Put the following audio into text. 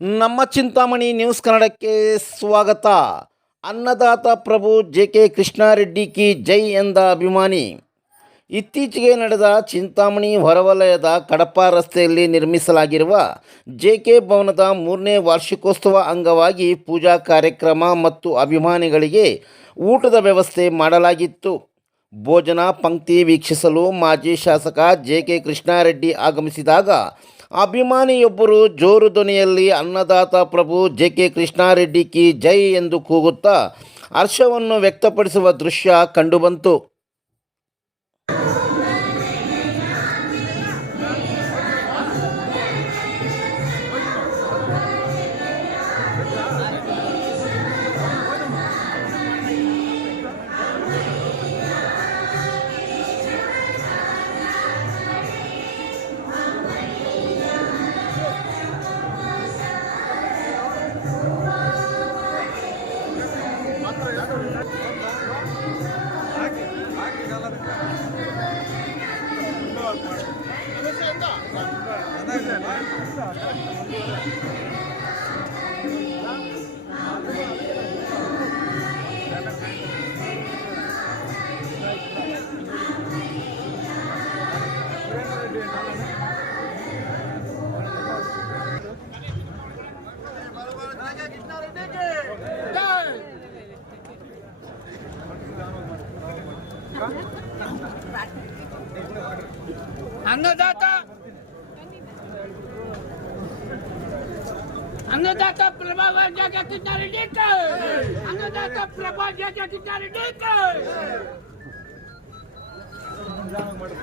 ನಮ್ಮ ಚಿಂತಾಮಣಿ ನ್ಯೂಸ್ ಕನ್ನಡಕ್ಕೆ ಸ್ವಾಗತ. ಅನ್ನದಾತ ಪ್ರಭು ಜೆ.ಕೆ. ಕೃಷ್ಣಾರೆಡ್ಡಿ ಕಿ ಜೈ ಎಂದ ಅಭಿಮಾನಿ. ಇತ್ತೀಚೆಗೆ ನಡೆದ ಚಿಂತಾಮಣಿ ಹೊರವಲಯದ ಕಡಪ ರಸ್ತೆಯಲ್ಲಿ ನಿರ್ಮಿಸಲಾಗಿರುವ ಜೆ.ಕೆ. ಭವನದ 3ನೇ ವಾರ್ಷಿಕೋತ್ಸವ ಅಂಗವಾಗಿ ಪೂಜಾ ಕಾರ್ಯಕ್ರಮ ಮತ್ತು ಅಭಿಮಾನಿಗಳಿಗೆ ಊಟದ ವ್ಯವಸ್ಥೆ ಮಾಡಲಾಗಿತ್ತು. ಭೋಜನ ಪಂಕ್ತಿ ವೀಕ್ಷಿಸಲು ಮಾಜಿ ಶಾಸಕ ಜೆ.ಕೆ. ಕೃಷ್ಣಾರೆಡ್ಡಿ ಆಗಮಿಸಿದಾಗ ಅಭಿಮಾನಿಯೊಬ್ಬರು ಜೋರು ಧ್ವನಿಯಲ್ಲಿ ಅನ್ನದಾತ ಪ್ರಭು ಜೆ.ಕೆ. ಕೃಷ್ಣಾರೆಡ್ಡಿ ಕಿ ಜೈ ಎಂದು ಕೂಗುತ್ತಾ ಹರ್ಷವನ್ನು ವ್ಯಕ್ತಪಡಿಸುವ ದೃಶ್ಯ ಕಂಡುಬಂತು. अन्नदाता प्रभाव जगह किनारे अन्नदाता प्रभाव जगह किनारे ಮಾಡಿ